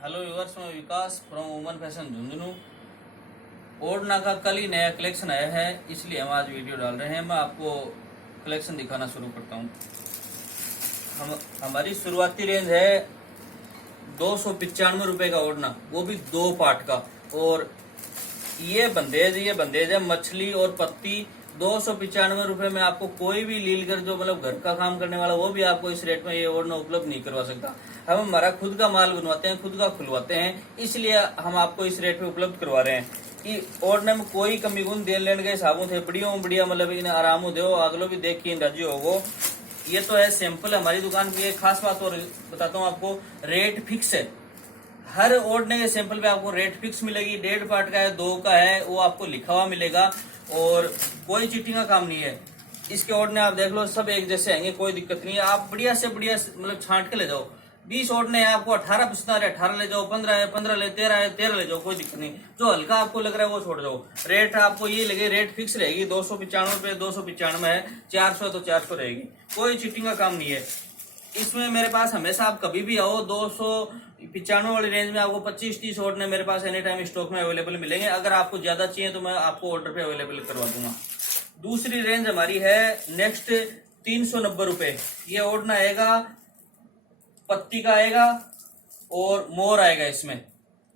Hello viewers, मैं विकास from woman fashion Jhunjhunu. ओढ़ना का कल ही नया कलेक्शन आया है, इसलिए हम आज वीडियो डाल रहे हैं। मैं आपको कलेक्शन दिखाना शुरू करता हूँ। हमारी शुरुआती रेंज है 295 रुपये का ओढ़ना, वो भी 2 पार्ट का। और ये बंदेज है मछली और पत्ती। 295 रुपये में आपको कोई भी लील कर जो मतलब घर का काम करने वाला, वो भी आपको इस रेट में ये ओढ़ना उपलब्ध नहीं करवा सकता। हम हमारा खुद का माल बनवाते हैं, खुद का खुलवाते हैं, इसलिए हम आपको इस रेट में उपलब्ध करवा रहे हैं कि ओढ़ने में कोई कमी गुण देन लेने के हिसाबों थे बढ़िया मतलब इन्हें आराम हो दो। अगलो भी देख के राजी होगो। ये तो है सैंपल। हमारी दुकान की एक खास बात और बताता हूँ आपको, रेट फिक्स है। हर ओढ़ने के सैंपल पे आपको रेट फिक्स मिलेगी। 1.5 पार्ट का है, 2 का है, वो आपको लिखा हुआ मिलेगा और कोई चीटिंग का काम नहीं है। इसके ओढ़ने आप देख लो, सब एक जैसे आएंगे, कोई दिक्कत नहीं है। आप बढ़िया से बढ़िया मतलब छांट के ले जाओ। 20 ओढ़ने हैं, आपको 18 पसंद आ रहे 18 ले जाओ, 15 है 15 ले, 13 है 13 ले जाओ, कोई दिक्कत नहीं। जो हल्का आपको लग रहा है वो छोड़ जाओ। रेट आपको ये लगे, रेट फिक्स रहेगी। 295 295 है, 400 तो 400 रहेगी। कोई चीटिंग का काम नहीं है इसमें। मेरे पास हमेशा आप कभी भी आओ, 295 वाली रेंज में आपको 25-30 ओढ़ने मेरे पास एनी टाइम स्टॉक में अवेलेबल मिलेंगे। अगर आपको ज्यादा चाहिए तो मैं आपको ऑर्डर पे अवेलेबल करवा दूंगा। दूसरी रेंज हमारी है नेक्स्ट 390 रुपये। ये ओढ़ना आएगा, पत्ती का आएगा और मोर आएगा इसमें।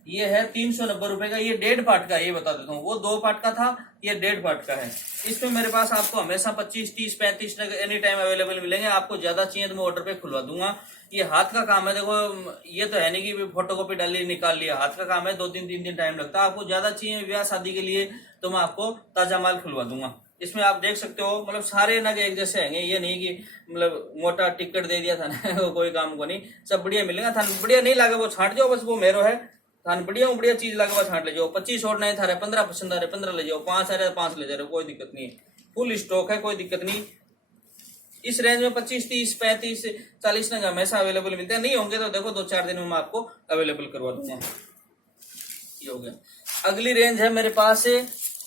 ये है 390 रुपये का। ये 1.5 पार्ट का है, ये बता देता हूँ। वो 2 पार्ट का था, ये 1.5 पार्ट का है। इसमें मेरे पास आपको हमेशा 25-30-35 एनी टाइम अवेलेबल मिलेंगे। आपको ज्यादा चाहिए तो मैं ऑर्डर पे खुलवा दूंगा। ये हाथ का काम है। देखो, ये तो है नहीं कि फोटो कॉपी डाली निकाल लिया। हाथ का काम है, 2-3 दिन टाइम लगता है। आपको ज्यादा चाहिए ब्याह शादी के लिए तो मैं आपको ताजा माल खुलवा दूंगा। इसमें आप देख सकते हो, मतलब सारे नग एक जैसे आएंगे। ये नहीं कि मतलब मोटा टिकट दे दिया था ना वो कोई काम को नहीं। सब बढ़िया मिलेगा। था बढ़िया नहीं लगे वो छांट जाओ, बस वो मेरो है। थान बढ़िया चीज लगा हुआ छांट ले जाओ। 25 और नहीं था रहे, 15 पसंद आ रहे 15 ले जाओ, 5 आ रहे 5 ले जा रहे, कोई दिक्कत नहीं है। फुल स्टॉक है, कोई दिक्कत नहीं। इस रेंज में 25-30-35-40 नग हमेशा अवेलेबल मिलते हैं। नहीं होंगे तो देखो 2-4 दिन में मैं आपको अवेलेबल करवा दूंगा। ये हो गया। अगली रेंज है मेरे पास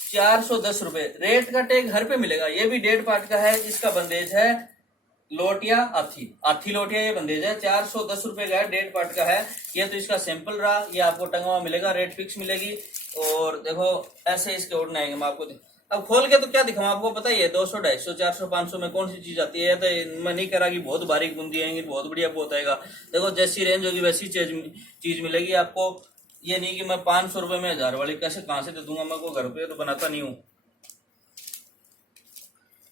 410 रुपये। रेट का टैग घर पे मिलेगा। ये भी 1.5 पार्ट का है। इसका बंदेज है लोटिया आथी लोटिया। ये बंदेज है 410 रुपये का है, 1.5 पार्ट का है। ये तो इसका सैंपल रहा, ये आपको टंगा हुआ मिलेगा, रेट फिक्स मिलेगी। और देखो ऐसे इसके ओढ़ने आएंगे। मैं आपको अब खोल के तो क्या दिखाऊं, आपको पता ही है 200 250 400 500 में कौन सी चीज आती है। तो मैं नहीं करा कि बहुत बारीक बूंदी आएंगी, बहुत बढ़िया बहुत आएगा। देखो जैसी रेंज होगी वैसी चीज मिलेगी आपको। ये नहीं कि मैं 500 रुपये में 1000 वाली कैसे कहां से दे दूंगा। मैं को घर पे तो बनाता नहीं हूँ।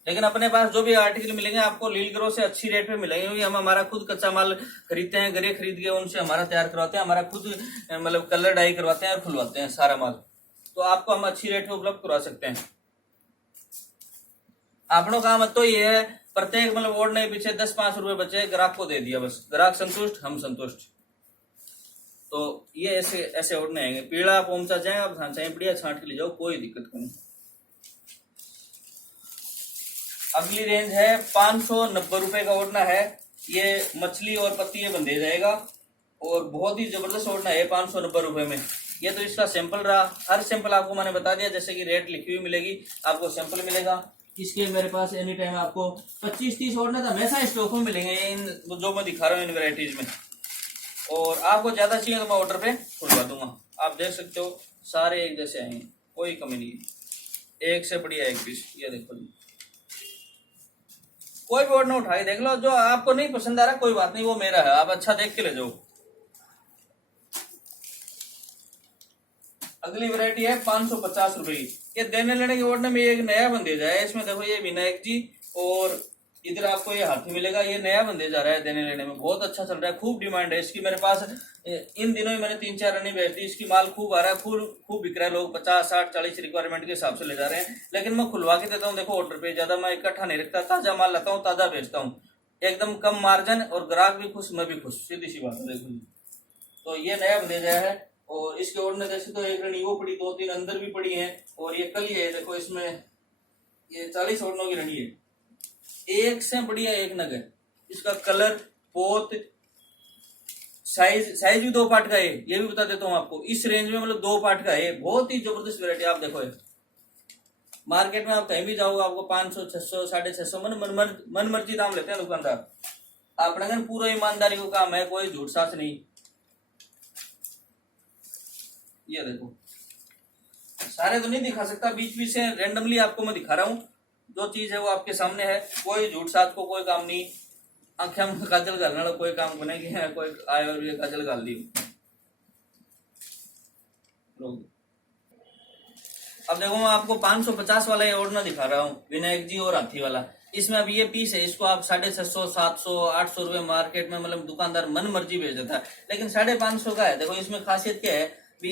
लेकिन अपने पास जो भी आर्टिकल मिलेंगे आपको लील ग्रो से अच्छी रेट पे मिलेंगे, क्योंकि हम हमारा खुद कच्चा माल खरीदते हैं। गरे खरीद के उनसे हमारा तैयार करवाते हैं। हमारा खुद मतलब कलर डाई करवाते हैं और खुलवाते हैं सारा माल। तो आपको हम अच्छी रेट पे उपलब्ध करवा सकते हैं। अपनों काम तो ये है, प्रत्येक मतलब ओढ़ने के पीछे 10-5 रुपए बचे, ग्राहक को दे दिया, बस ग्राहक संतुष्ट हम संतुष्ट। तो ये ऐसे ऐसे ओढ़ने आएंगे। पीला पोमचा चाहे आप चाहे बढ़िया छांट के ले जाओ, कोई दिक्कत नहीं। अगली रेंज है 590 रुपये का ओढ़ना है। ये मछली और पत्ती ये बंधे जाएगा और बहुत ही जबरदस्त ओढ़ना है 590 रुपये में। ये तो इसका सैंपल रहा। हर सैंपल आपको मैंने बता दिया, जैसे कि रेट लिखी हुई मिलेगी, आपको सैंपल मिलेगा। इसके मेरे पास एनी टाइम आपको 25-30 ओढ़ने तो हमेशा स्टॉक में मिलेंगे इन जो मैं दिखा रहा हूँ इन वेराइटीज में। और आपको ज्यादा चाहिए तो मैं ऑर्डर पे खुलवा दूंगा। आप देख सकते हो सारे एक जैसे आएंगे, कोई कमी नहीं है। एक से बढ़िया एक पीस। ये देखो जी, कोई भी ऑर्डर उठा के देख लो। जो आपको नहीं पसंद आ रहा कोई बात नहीं, वो मेरा है, आप अच्छा देख के ले जाओ। अगली वैरायटी है 550 रुपए की। ये देने लेने के ऑर्डर में एक नया बंदेज है। इसमें देखो ये विनायक जी और इधर आपको ये हाथी मिलेगा। ये नया बंदेज आ रहा है देने लेने में, बहुत अच्छा चल रहा है, खूब डिमांड है इसकी। मेरे पास इन दिनों ही मैंने 3-4 रनी भेज दी। इसकी माल खूब आ रहा है, खूब बिक रहा है। लोग 50-60-40 रिक्वायरमेंट के हिसाब से ले जा रहे हैं। लेकिन मैं खुलवा के देता हूँ, देखो ऑर्डर पे ज्यादा मैं इकट्ठा नहीं रखता। ताजा माल लाता हूँ, ताजा बेचता हूँ, एकदम कम मार्जिन, और ग्राहक भी खुश, मैं भी खुश, सीधी सी बात है। देखो जी, तो ये नया बंदेज है। और इसके ओढ़ने जैसे तो एक रनी वो पड़ी, 2-3 अंदर भी पड़ी है। और ये कल है, देखो इसमें ये 40 ओढ़नों की रनी है। एक से बढ़िया एक नग है। इसका कलर पोत साइज भी 2 पार्ट का है। ये भी बता देता हूँ आपको, इस रेंज में मतलब 2 पार्ट का है। बहुत ही जबरदस्त वैरायटी। आप देखो मार्केट में आप कहीं भी जाओगे आपको 500 600 650 मन मर्जी दाम लेते हैं दुकानदार। अपना पूरा ईमानदारी को काम है, कोई झूठ साच नहीं। ये देखो, सारे तो नहीं दिखा सकता, बीच बीच से रेंडमली आपको मैं दिखा रहा हूँ। जो चीज है वो आपके सामने है, कोई झूठ साथ को कोई काम नहीं। आंखें में काजल घालने वाला कोई काम बनेगी है, कोई आए और ये काजल घाल दी। अब देखो मैं आपको 550 वाला ये ओढ़ना दिखा रहा हूँ, विनायक जी और हाथी वाला। इसमें अब ये पीस है, इसको आप 650, 700, 800 रुपए मार्केट में मतलब दुकानदार मन मर्जी बेच देता है, लेकिन 550 का है। देखो इसमें खासियत क्या है, भी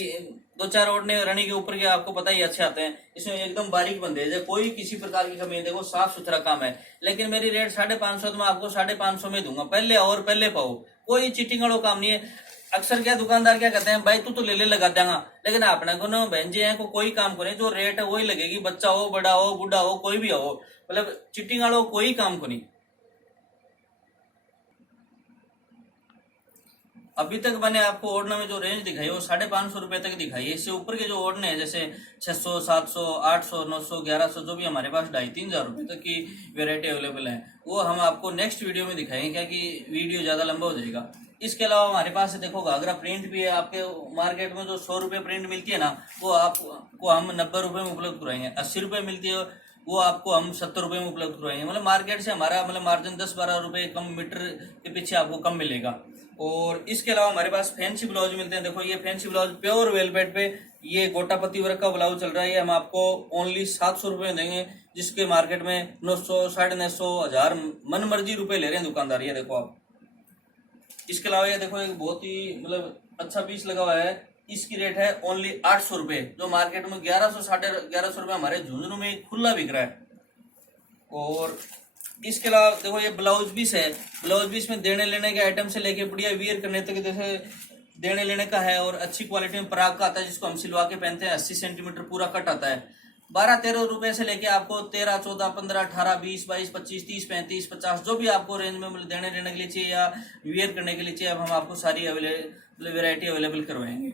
2-4 ओढ़ने रनी के ऊपर के आपको पता ही अच्छे आते हैं। इसमें एकदम बारीक बंदेज है, कोई किसी प्रकार की कमी नहीं। देखो साफ सुथरा काम है, लेकिन मेरी रेट 550 तो मैं आपको 550 में दूंगा। पहले और पहले पाओ, कोई चीटिंग वाला काम नहीं है। अक्सर क्या दुकानदार क्या कहते हैं, भाई तू तो ले ले लगा देगा, लेकिन अपने को ना बहन जी है को कोई काम करे, जो रेट है वही लगेगी। बच्चा हो, बड़ा हो, बूढ़ा हो, कोई भी हो, मतलब चिटिंग वाला कोई काम को नहीं। अभी तक मैंने आपको ओढ़ने में जो रेंज दिखाई वो 550 रुपए तक दिखाई है। इससे ऊपर के जो ओढ़ने हैं जैसे 600, 700, 800, 900, 1100, जो भी हमारे पास 2,500-3,000 रुपए तक की वेरायटी अवेलेबल है, वो हम आपको नेक्स्ट वीडियो में दिखाएंगे, क्या कि वीडियो ज्यादा लंबा हो जाएगा। इसके अलावा हमारे पास देखो घाघरा प्रिंट भी है। आपके मार्केट में जो 100 रुपए प्रिंट मिलती है ना, वो आपको हम 90 रुपए में उपलब्ध कराएंगे। 80 रुपए मिलती है, वो आपको हम 70 रुपए में उपलब्ध करवाएंगे। मतलब मार्केट से हमारा मतलब मार्जिन 10-12 रुपए कम, मीटर के पीछे आपको कम मिलेगा। और इसके अलावा हमारे पास फैंसी ब्लाउज मिलते हैं। देखो ये फैंसी ब्लाउज प्योर वेलवेट पे, ये गोटापति वर्क का ब्लाउज चल रहा है, ये हम आपको ओनली 700 रुपए में देंगे, जिसके मार्केट में 900, 950, 1000 मन मर्जी रुपए ले रहे हैं दुकानदार। ये देखो आप। इसके अलावा ये देखो एक बहुत ही मतलब अच्छा पीस लगा हुआ है, इसकी रेट है ओनली 800 रुपए, जो मार्केट में 1100, 1150 रुपए हमारे झुंझुनू में खुला बिक रहा है। और इसके अलावा देखो ये ब्लाउज पीस है। ब्लाउज पीस में देने लेने के आइटम से लेके बढ़िया वियर करने तक जैसे देने लेने का है, और अच्छी क्वालिटी में पराग का आता है, जिसको हम सिलवा के पहनते हैं। 80 सेंटीमीटर पूरा कट आता है। 12-13 रुपए से लेके आपको 13, 14, 15, 18, 20, 22, 25, 30, 35, 50, जो भी आपको रेंज में मतलब देने लेने के लिए चाहिए या वियर करने के लिए चाहिए, अब हम आपको सारी वेरायटी अवेलेबल करवाएंगे।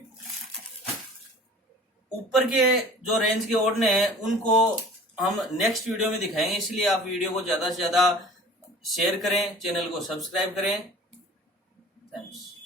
ऊपर के जो रेंज के ओढ़ने हैं उनको हम नेक्स्ट वीडियो में दिखाएंगे, इसलिए आप वीडियो को ज्यादा से ज्यादा शेयर करें, चैनल को सब्सक्राइब करें। थैंक्स।